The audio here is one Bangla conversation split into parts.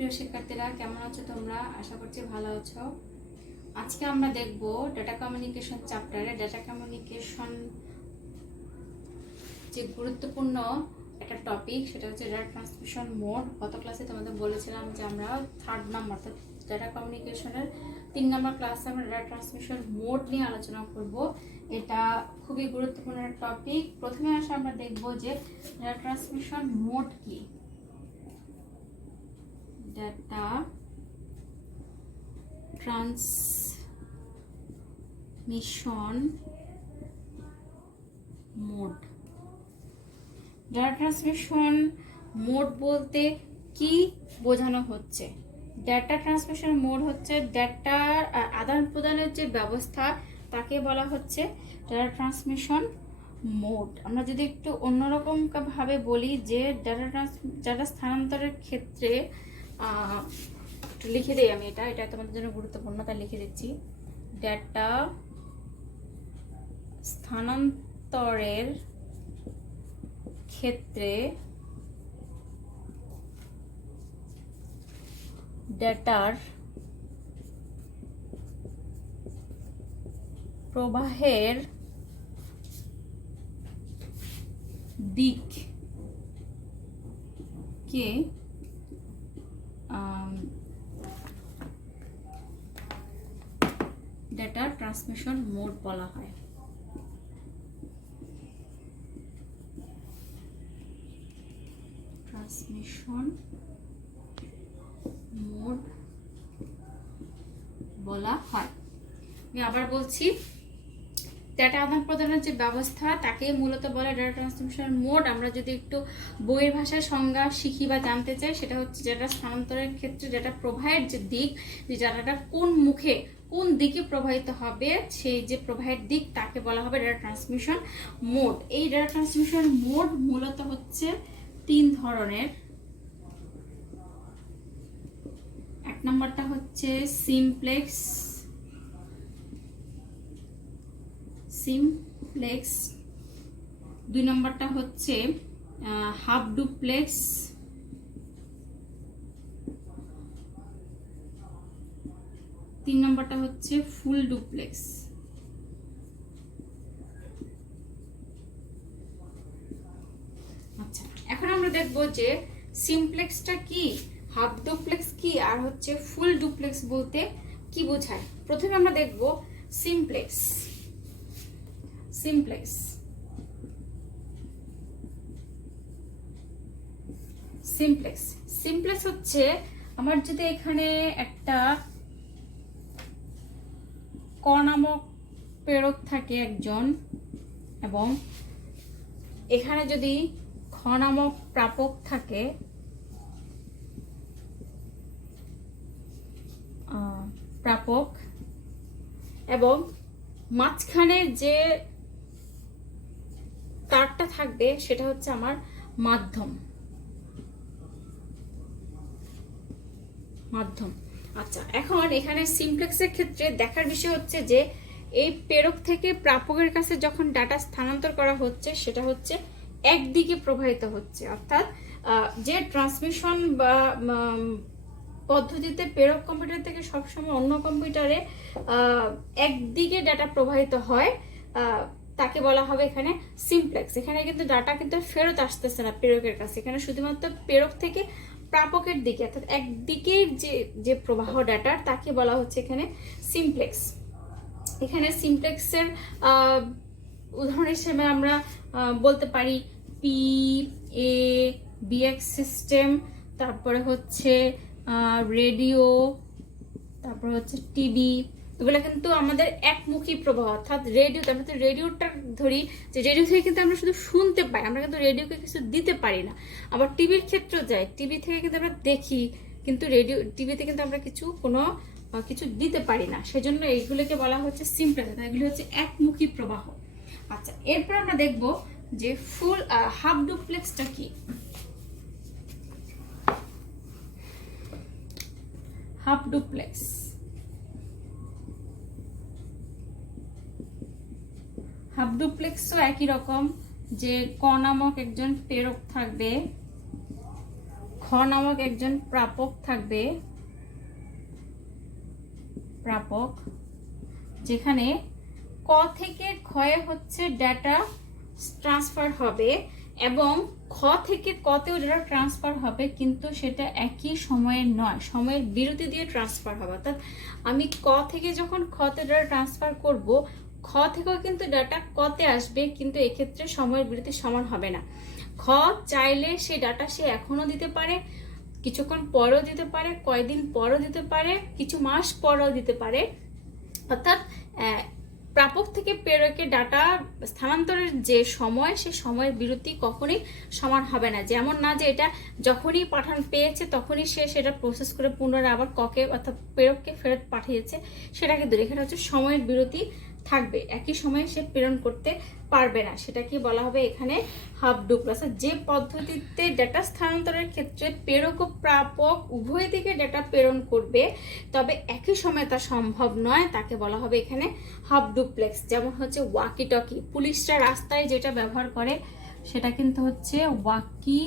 প্রিয় শিক্ষার্থীরা, কেমন আছো তোমরা? আশা করছি ভালো আছো। আজকে আমরা দেখব ডেটা কমিউনিকেশন চ্যাপ্টারে ডেটা কমিউনিকেশন যে গুরুত্বপূর্ণ একটা টপিক, সেটা হচ্ছে ডেটা ট্রান্সমিশন মোড। গত ক্লাসে তোমাদের বলেছিলাম যে আমরা 3rd নাম্বার অর্থাৎ ডেটা কমিউনিকেশনের 3 নাম্বার ক্লাসে আমরা ডেটা ট্রান্সমিশন মোড নিয়ে আলোচনা করব। এটা খুবই গুরুত্বপূর্ণ একটা টপিক। প্রথমে আসে আমরা দেখব যে ডেটা ট্রান্সমিশন মোড কি। Data transmission mode. Data transmission mode বলতে কি বোঝানো হচ্ছে? ডেটা ট্রান্সমিশন মোড হচ্ছে ডেটার আদান প্রদানের যে ব্যবস্থা, তাকে বলা হচ্ছে ডেটা ট্রান্সমিশন মোড। আমরা যদি একটু অন্যরকম ভাবে বলি যে ডেটা স্থানান্তরের ক্ষেত্রে একটু লিখে দিই আমি, এটা তোমাদের জন্য গুরুত্বপূর্ণ, তাই লিখে দিচ্ছি। ডেটা স্থানান্তরের ক্ষেত্রে ডেটার প্রবাহের দিককে ডেটা ট্রান্সমিশন মোড বলা হয়। ট্রান্সমিশন মোড বলা হয়। আমি আবার বলছি, ডেটা আদান প্রদানের যে ব্যবস্থা, তাকে মূলত বলে ডেটা ট্রান্সমিশন মোড। আমরা যদি একটু বইয়ের ভাষায় সংজ্ঞা শিখি বা জানতে চাই, সেটা হচ্ছে ডেটা স্থানান্তরের ক্ষেত্রে ডেটা প্রবাহের যে দিক, যে ডেটাটা কোন দিকে প্রবাহিত হবে, সেই যে প্রবাহের দিক, তাকে বলা হবে ডেটা ট্রান্সমিশন মোড। এই ডেটা ট্রান্সমিশন মোড মূলত হচ্ছে 3 ধরনের। এক নম্বরটা হচ্ছে সিমপ্লেক্স, 2 নম্বরটা হচ্ছে হাফ ডুপ্লেক্স, 3 নম্বরটা হচ্ছে ফুল ডুপ্লেক্স। আচ্ছা, এখন আমরা দেখব যে সিমপ্লেক্সটা কি, হাফ ডুপ্লেক্স কি, আর হচ্ছে ফুল ডুপ্লেক্স বলতে কি বোঝায়। প্রথমে আমরা দেখব সিমপ্লেক্স। সিমপ্লেক্স হচ্ছে, আমার যদি এখানে একটা ক নামক প্রেরক থাকে একজন, এবং এখানে যদি খ নামক প্রাপক থাকে, এবং মাঝখানে যে তারটা থাকবে সেটা হচ্ছে আমার মাধ্যম। আচ্ছা, এখন এখানে সিমপ্লেক্সের ক্ষেত্রে দেখার বিষয় হচ্ছে যে এই প্রেরক থেকে প্রাপকের কাছে যখন ডাটা স্থানান্তর করা হচ্ছে, সেটা হচ্ছে একদিকে প্রবাহিত হচ্ছে। অর্থাৎ যে ট্রান্সমিশন বা পদ্ধতিতে প্রেরক কম্পিউটার থেকে সবসময় অন্য কম্পিউটারে একদিকে ডাটা প্রবাহিত হয়, তাকে বলা হবে এখানে সিমপ্লেক্স। এখানে কিন্তু ডাটা কিন্তু ফেরত আসতেছে না প্রেরকের কাছে, এখানে শুধুমাত্র প্রেরক থেকে প্রাপকের দিকে, অর্থাৎ একদিকের যে প্রবাহ ডাটার, তাকে বলা হচ্ছে এখানে সিমপ্লেক্স। এখানে সিমপ্লেক্সের উদাহরণ হিসেবে আমরা বলতে পারি PABX সিস্টেম, তারপরে হচ্ছে রেডিও, তারপরে হচ্ছে টিভি। এগুলো কিন্তু আমাদের একমুখী প্রবাহ। অর্থাৎ রেডিওটা ধরি, যে রেডিও থেকে কিন্তু আমরা শুধু শুনতে পাই, আমরা কিন্তু রেডিওকে কিছু দিতে পারি না। আবার টিভির ক্ষেত্রেও যাই, টিভি থেকে কিন্তু আমরা দেখি, কিন্তু টিভিতে কিন্তু আমরা কিছু দিতে পারি না। সেজন্য এইগুলোকে বলা হচ্ছে সিমপ্লেক্স, এগুলো হচ্ছে একমুখী প্রবাহ। আচ্ছা, এরপর আমরা দেখব যে ফুল হাফ ডুপ্লেক্সটা কি। হাফ ডুপ্লেক্সও একই রকম, যে ক নামক একজন প্রেরক থাকবে, খ নামক একজন প্রাপক থাকবে, প্রাপক, যেখানে ক থেকে ক্ষয়ে হচ্ছে ডেটা ট্রান্সফার হবে এবং খ থেকে কতেও ডেটা ট্রান্সফার হবে, কিন্তু সেটা একই সময়ে নয়, সময়ের বিরতি দিয়ে ট্রান্সফার হবে। অর্থাৎ আমি ক থেকে যখন খতে ডেটা ট্রান্সফার করব, খ থেকেও কিন্তু ডাটা কতে আসবে, কিন্তু এক্ষেত্রে সময়ের বিরতি সমান হবে না। খ চাইলে সে ডাটা সে এখনো দিতে পারে, কিছুক্ষণ পরেও দিতে পারে, কয়েকদিন পরেও দিতে পারে, কিছু মাস পরেও দিতে পারে। অর্থাৎ প্রাপক থেকে প্রেরকে ডাটা স্থানান্তরের যে সময়, সে সময়ের বিরতি কখনোই সমান হবে না। যেমন না যে এটা যখনই পাঠান পেয়েছে তখনই সে সেটা প্রসেস করে পুনরায় আবার ককে অর্থাৎ প্রেরককে ফেরত পাঠিয়েছে, সেটাকে দূরে। এখানে হচ্ছে সময়ের বিরতি থাকবে, একই সময়ে সে প্রেরণ করতে পারবে না। সেটাকে বলা হবে এখানে হাফ ডুপ্লেক্স। যে পদ্ধতিতে ডেটা স্থানান্তরের ক্ষেত্রে প্রেরক ও প্রাপক উভয় দিকে ডেটা প্রেরণ করবে, তবে একই সময়ে তা সম্ভব নয়, তাকে বলা হবে এখানে হাফ ডুপ্লেক্স। যেমন হচ্ছে ওয়াকি টকি, পুলিশরা রাস্তায় যেটা ব্যবহার করে সেটা কিন্তু হচ্ছে ওয়াকি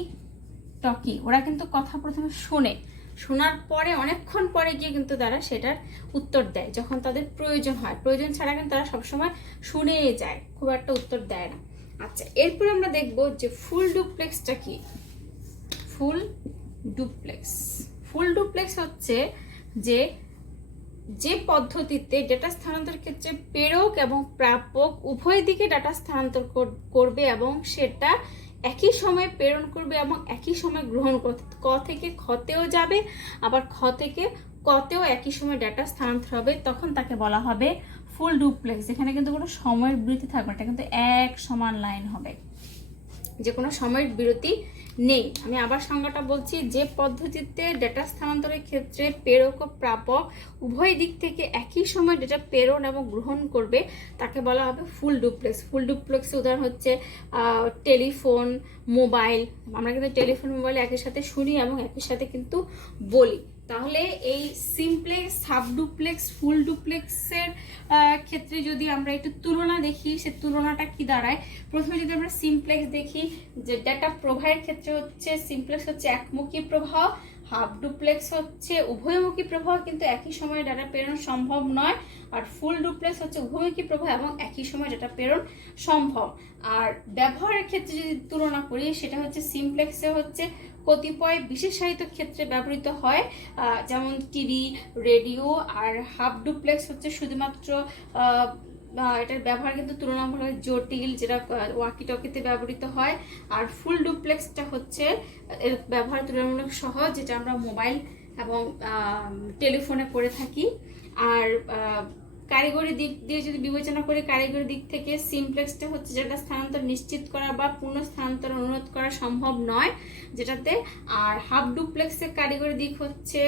টকি। ওরা কিন্তু কথা প্রথমে শোনার পরে অনেকক্ষণ পরে গিয়ে কিন্তু তারা সেটার উত্তর দেয় যখন তাদের প্রয়োজন হয়। প্রয়োজন ছাড়া কিন্তু তারা সবসময় শুনেই যায়, খুব একটা উত্তর দেয় না। আচ্ছা, এরপর আমরা দেখব যে ফুল ডুপ্লেক্সটা কি। ফুল ডুপ্লেক্স হচ্ছে যে পদ্ধতিতে ডেটা স্থানান্তরের ক্ষেত্রে প্রেরক এবং প্রাপক উভয় দিকে ডেটা স্থানান্তর করবে এবং সেটা একই সময়ে প্রেরণ করবে এবং একই সময় গ্রহণ করবে। ক থেকে খতেও যাবে, আবার খ থেকে কতেও একই সময় ডেটা স্থানান্তর হবে, তখন তাকে বলা হবে ফুল ডুপ্লেক্স। এখানে কিন্তু কোনো সময়ের বিরতি থাকবে না, এটা কিন্তু এক সমান লাইন হবে, যে কোনো সময়ের বিরতি নেই। আমি আবার সংজ্ঞাটা বলছি, যে পদ্ধতিতে ডেটা স্থানান্তরের ক্ষেত্রে প্রেরক ও প্রাপক উভয় দিক থেকে একই সময় ডেটা প্রেরণ এবং গ্রহণ করবে, তাকে বলা হবে ফুল ডুপ্লেক্স। ফুল ডুপ্লেক্সের উদাহরণ হচ্ছে টেলিফোন, মোবাইল। আমরা কিন্তু টেলিফোন, মোবাইল একই সাথে শুনি এবং একই সাথে কিন্তু বলি। তাহলে এই সিমপ্লেক্স, হাফ ডুপ্লেক্স, ফুল ডুপ্লেক্সের ক্ষেত্রে যদি আমরা একটু তুলনা দেখি, সে তুলনাটা কি দাঁড়ায়। প্রথমে যদি আমরা সিমপ্লেক্স দেখি, যে ডেটা প্রবাহের ক্ষেত্রে হচ্ছে সিমপ্লেক্স হচ্ছে একমুখী প্রবাহ, হাফ ডুপ্লেক্স হচ্ছে উভয়মুখী প্রবাহ, কিন্তু একই সময়ে ডাটা প্রেরণ সম্ভব নয়। আর ফুল ডুপ্লেক্স হচ্ছে উভয়মুখী প্রবাহ এবং একই সময়ে ডাটা প্রেরণ সম্ভব। আর ব্যবহারের ক্ষেত্রে যদি তুলনা করি, সেটা হচ্ছে সিমপ্লেক্সে হচ্ছে কতিপয় বিশেষায়িত ক্ষেত্রে ব্যবহৃত হয়, যেমন টিভি, রেডিও। আর হাফ ডুপ্লেক্স হচ্ছে শুধুমাত্র এটার ব্যবহার কিন্তু তুলনামূলক জটিল, যেটা ওয়াকি টকিতে ব্যবহৃত হয়। আর ফুল ডুপ্লেক্সটা হচ্ছে এর ব্যবহার তুলনামূলক সহজ, যেটা আমরা মোবাইল এবং টেলিফোনে করে থাকি। আর কারিগরি দিক দিয়ে যদি বিবেচনা করি, কারিগরি দিক থেকে সিমপ্লেক্সটা হচ্ছে যেটা স্থানান্তর নিশ্চিত করা বা পূর্ণ স্থানান্তর অনুরোধ করা সম্ভব নয় যেটাতে। আর হাফ ডুপ্লেক্সের কারিগরি দিক হচ্ছে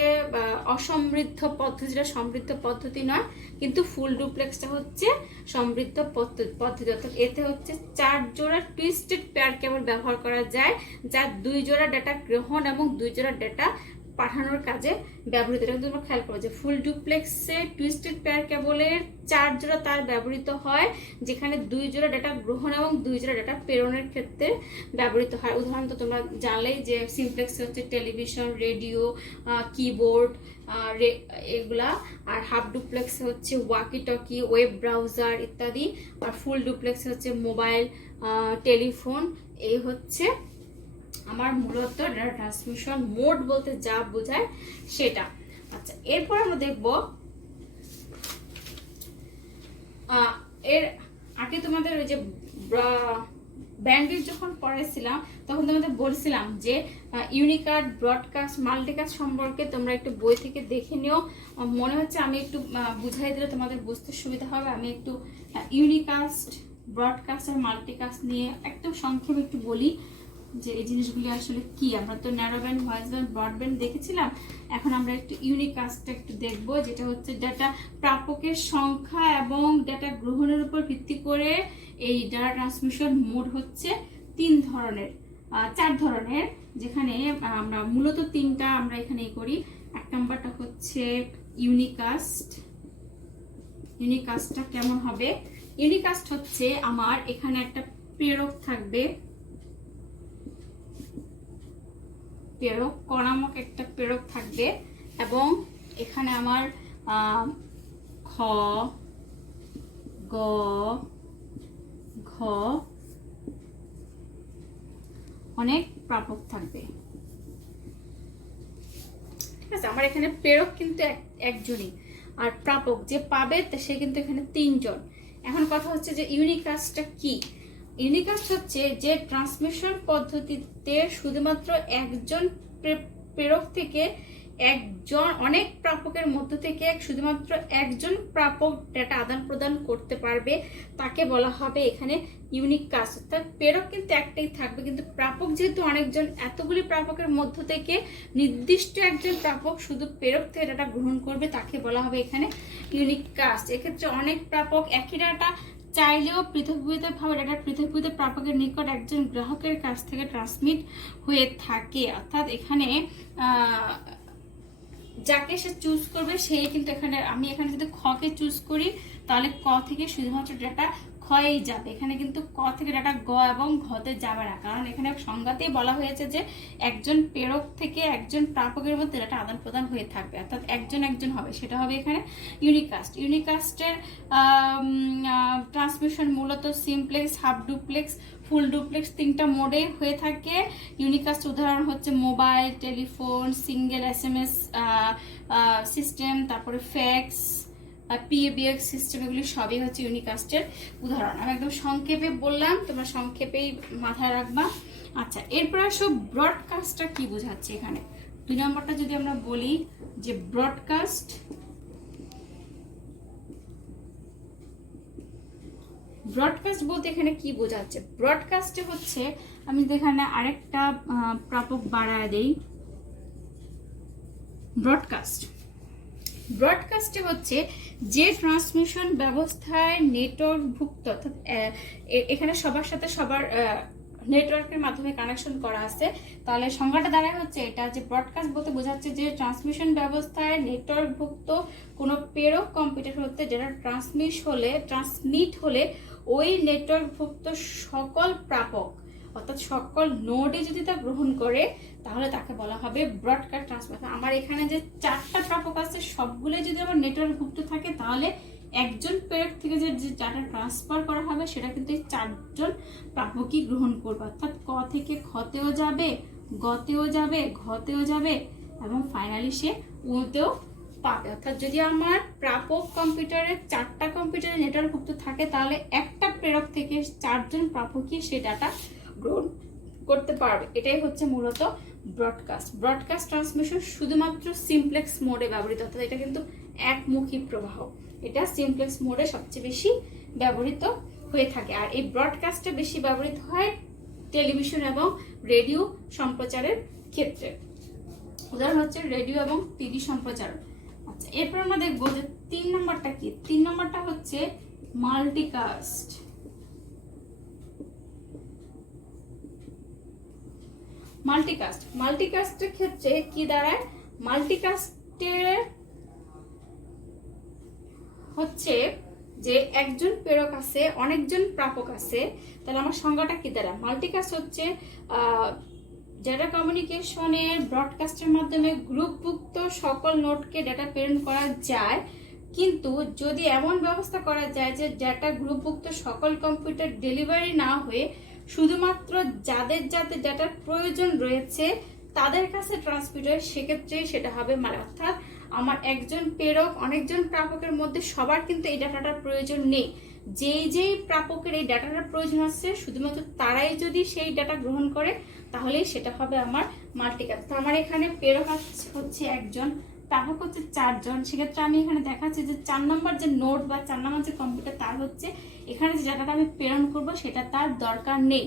অসমৃদ্ধ পদ্ধতি, যেটা সমৃদ্ধ পদ্ধতি নয়, কিন্তু ফুল ডুপ্লেক্সটা হচ্ছে সমৃদ্ধ পদ্ধতি। অর্থাৎ এতে হচ্ছে 4 জোড়া টুইস্টেড পেয়ার কেবল ব্যবহার করা যায়, যা 2 জোড়া ডেটা গ্রহণ এবং 2 জোড়া ডেটা পাঠানোর কাজে ব্যবহৃত। এটা কিন্তু তোমরা খেয়াল করো যে ফুল ডুপ্লেক্সে টুইস্টেড পেয়ার কেবলের 4 জোড়া তার ব্যবহৃত হয়, যেখানে 2 জোড়া ডেটা গ্রহণ এবং 2 জোড়া ডেটা প্রেরণের ক্ষেত্রে ব্যবহৃত হয়। উদাহরণ তো তোমরা জানলেই যে সিমপ্লেক্সে হচ্ছে টেলিভিশন, রেডিও, কিবোর্ড, এগুলা। আর হাফ ডুপ্লেক্সে হচ্ছে ওয়াকি টকি, ওয়েব ব্রাউজার ইত্যাদি। আর ফুল ডুপ্লেক্সে হচ্ছে মোবাইল, টেলিফোন। এই হচ্ছে আমার মূলত ডেটা ট্রান্সমিশন মোড বলতে যা বোঝায় সেটা। আচ্ছা, এরপর আমরা দেখব, এর আগে তোমাদের ওই যে ব্যান্ডউইথ যখন পড়াইছিলাম তখন তোমাদের বলছিলাম যে ইউনিকাস্ট, ব্রডকাস্ট, মাল্টিকাস্ট সম্পর্কে তোমরা একটু বই থেকে দেখে নিও। মনে হচ্ছে আমি একটু বুঝাই দিলে তোমাদের বুঝতে সুবিধা হবে। আমি একটু ইউনিকাস্ট, ব্রডকাস্ট আর মাল্টিকাস্ট নিয়ে একদম সংক্ষেপে একটু বলি যে এই জিনিসগুলি আসলে কি। আমরা তো narrow band, voice band, broadband দেখেছিলাম, এখন আমরা একটু ইউনিকাস্টটা একটু দেখব, যেটা হচ্ছে ডেটা প্রাপকের সংখ্যা এবং ডেটা গ্রহণের উপর ভিত্তি করে এই ডেটা ট্রান্সমিশন মোড হচ্ছে 4 ধরনের, যেখানে আমরা মূলত 3টা আমরা এখানে করি। 1 নম্বরটা হচ্ছে ইউনিকাস্ট। ইউনিকাস্টটা কেমন হবে? ইউনিকাস্ট হচ্ছে আমার এখানে একটা প্রেরক থাকবে, প্রেরক, ক নামক একটা প্রেরক থাকবে, এবং এখানে আমার খ, গ, ঘ অনেক প্রাপক থাকবে। ঠিক আছে, আমার এখানে প্রেরক কিন্তু একজনই, আর প্রাপক যে পাবে সে কিন্তু এখানে 3 জন। এখন কথা হচ্ছে যে ইউনিকাস্টটা কি? ইউনিকাস্ট হচ্ছে যে ট্রান্সমিশন পদ্ধতিতে শুধুমাত্র একজন প্রেরক থেকে একজন, অনেক প্রাপকের মধ্য থেকে শুধুমাত্র একজন প্রাপক ডেটা আদান প্রদান করতে পারবে, তাকে বলা হবে এখানে ইউনিক কাস্ট। অর্থাৎ প্রেরক কিন্তু একটাই থাকবে, কিন্তু প্রাপক যেহেতু অনেকজন, এতগুলি প্রাপকের মধ্য থেকে নির্দিষ্ট একজন প্রাপক শুধু প্রেরক থেকে ডাটা গ্রহণ করবে, তাকে বলা হবে এখানে ইউনিক কাস্ট। এক্ষেত্রে অনেক প্রাপক একই ডাটা চাইলেও পৃথকভাবে ডাটা পৃথক প্রাপকের নিকট একজন গ্রাহকের কাছ থেকে ট্রান্সমিট হয়ে থাকে। অর্থাৎ এখানে যাকে সে চুজ করবে সেই কিন্তু এখানে, আমি এখানে যদি খ কে চুজ করি তাহলে ক থেকে শুধুমাত্র ডাটা ক্ষয়েই যাবে, এখানে কিন্তু ক থেকে ডাটা গ এবং ঘতে যাবে না, কারণ এখানে সংজ্ঞাতেই বলা হয়েছে যে একজন প্রেরক থেকে একজন প্রাপকের মধ্যে ডাটা আদান প্রদান হয়ে থাকবে, অর্থাৎ একজন হবে, সেটা হবে এখানে ইউনিকাস্ট। ইউনিকাস্টের ট্রান্সমিশন মূলত simplex, half duplex, full duplex 3টা মোডে হয়ে থাকে। ইউনিকাস্ট উদাহরণ হচ্ছে mobile, telephone, single SMS system, তারপরে ফ্যাক্স, PABX সিস্টেম, এগুলি সবই হচ্ছে ইউনিকাস্টের উদাহরণ। আমি একদম সংক্ষেপে বললাম, তোমরা সংক্ষেপেই মাথায় রাখবা। আচ্ছা, এরপর আসো ব্রডকাস্টটা কি বোঝাচ্ছে এখানে। 2 নম্বরটা যদি আমরা বলি যে ব্রডকাস্ট, ব্রডকাস্ট বলতে এখানে কি বোঝাচ্ছে? ব্রডকাস্টে হচ্ছে, আমি এখানে আরেকটা প্রাপক বাড়ায় দেই, ব্রডকাস্টে হচ্ছে যে ট্রান্সমিশন ব্যবস্থায় নেটওয়ার্কভুক্ত, অর্থাৎ এখানে সবার সাথে সবার নেটওয়ার্কের মাধ্যমে কানেকশন করা আছে, তাহলে সংজ্ঞাটা দাঁড়ায় হচ্ছে এটা যে ব্রডকাস্ট বলতে বোঝাচ্ছে যে ট্রান্সমিশন ব্যবস্থায় নেটওয়ার্কভুক্ত কোনো প্রেরক কম্পিউটার হতে যেটা ট্রান্সমিট হলে ওই নেটওয়ার্কভুক্ত সকল প্রাপক, অর্থাৎ সকল নোডে যদি তা গ্রহণ করে তাহলে তাকে বলা হবে ব্রডকাস্ট ট্রান্সমিশন। আমার এখানে যে 4টা প্রাপক আছে সবগুলো যদি আমার নেটওয়ার্কভুক্ত থাকে তাহলে একজন প্রেরক থেকে যে ডাটা ট্রান্সফার করা হবে সেটা কিন্তু এই 4 জন প্রাপকই গ্রহণ করবে, অর্থাৎ ক থেকে খতেও যাবে, গতেও যাবে, ঘতেও যাবে, এবং ফাইনালি সে উতেও পাবে। অর্থাৎ যদি আমার প্রাপক কম্পিউটারে 4টা কম্পিউটারে নেটওয়ার্কভুক্ত থাকে তাহলে একটা প্রেরক থেকে 4 জন প্রাপকই সে ডাটা গ্রহণ করতে পারবে। এটাই হচ্ছে মূলত ব্রডকাস্ট। ব্রডকাস্ট ট্রান্সমিশন শুধুমাত্র সিমপ্লেক্স মোডে ব্যবহৃত, অর্থাৎ এটা কিন্তু একমুখী প্রবাহ, এটা সিমপ্লেক্স মোডে সবচেয়ে বেশি ব্যবহৃত হয়ে থাকে। আর এই ব্রডকাস্টটা বেশি ব্যবহৃত হয় টেলিভিশন এবং রেডিও সম্প্রচারের ক্ষেত্রে। উদাহরণ হচ্ছে রেডিও এবং টিভি সম্প্রচারণ। আচ্ছা, এরপর আমরা দেখবো যে 3 নম্বরটা কি। 3 নম্বরটা হচ্ছে মাল্টিকাস্ট। মাল্টিকাস্টের ক্ষেত্রে কি দাঁড়ায়? মাল্টিকাস্টের হচ্ছে যে একজন প্রেরক আছে, অনেকজন প্রাপক আছে, তাহলে আমার সংজ্ঞাটা কি দাঁড়ায়? মাল্টিকাস্ট হচ্ছে ডেটা কমিউনিকেশনের ব্রডকাস্টের মাধ্যমে গ্রুপভুক্ত সকল নোডকে ডেটা প্রেরণ করা যায়, কিন্তু যদি এমন ব্যবস্থা করা যায় যে ডেটা গ্রুপভুক্ত সকল কম্পিউটার ডেলিভারি না হয়ে শুধুমাত্র যাদের ডেটার প্রয়োজন রয়েছে তাদের কাছে ট্রান্সমিট হয়, সেক্ষেত্রে সেটা হবে অর্থাৎ আমার একজন প্রেরক অনেকজন প্রাপকের মধ্যে সবার কিন্তু এই ডাটাটার প্রয়োজন নেই, যেই প্রাপকের এই ডাটাটার প্রয়োজন আছে শুধুমাত্র তারাই যদি সেই ডাটা গ্রহণ করে তাহলে সেটা হবে আমার মাল্টিকাস্ট। তো আমার এখানে প্রেরক হচ্ছে একজন, প্রাপক হচ্ছে 4 জন, সেক্ষেত্রে আমি এখানে দেখাচ্ছি যে 4 নম্বর যে নোড বা 4 নম্বর যে কম্পিউটার তার হচ্ছে এখানে যে ডাটাটা আমি প্রেরণ করব সেটা তার দরকার নেই,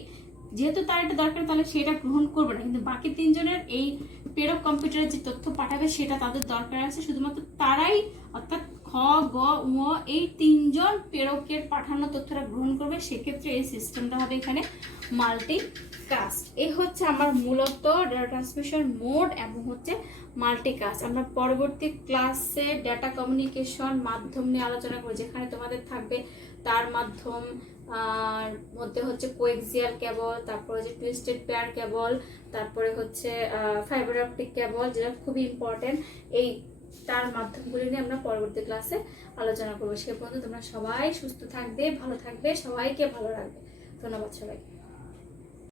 যেহেতু তার এটা দরকার তাহলে সেটা গ্রহণ করবে না, কিন্তু বাকি 3 জনের এই প্রেরক কম্পিউটারে যে তথ্য পাঠাবে সেটা তাদের দরকার আছে, শুধুমাত্র তারাই অর্থাৎ খ, গ, ঙ এই 3 জন প্রেরকের পাঠানো তথ্যটা গ্রহণ করবে, সেক্ষেত্রে এই সিস্টেমটা হবে এখানে মাল্টিকাস্ট। এই হচ্ছে আমার মূলত ডেটা ট্রান্সমিশন মোড এবং হচ্ছে মাল্টিকাস্ট। আমরা পরবর্তী ক্লাসে ডেটা কমিউনিকেশন মাধ্যম নিয়ে আলোচনা করব, যেখানে তোমাদের থাকবে তার মাধ্যম, আর মধ্যে হচ্ছে কোএক্সিয়াল কেবল, তারপর হচ্ছে টুইস্টেড পেয়ার কেবল, তারপরে হচ্ছে ফাইবার অপটিক কেবল, যেটা খুবই ইম্পর্টেন্ট। এই তার মাধ্যমগুলি নিয়ে আমরা পরবর্তী ক্লাসে আলোচনা করবো। সে পর্যন্ত তোমরা সবাই সুস্থ থাকবে, ভালো থাকবে, সবাইকে ভালো রাখবে। ধন্যবাদ সবাই।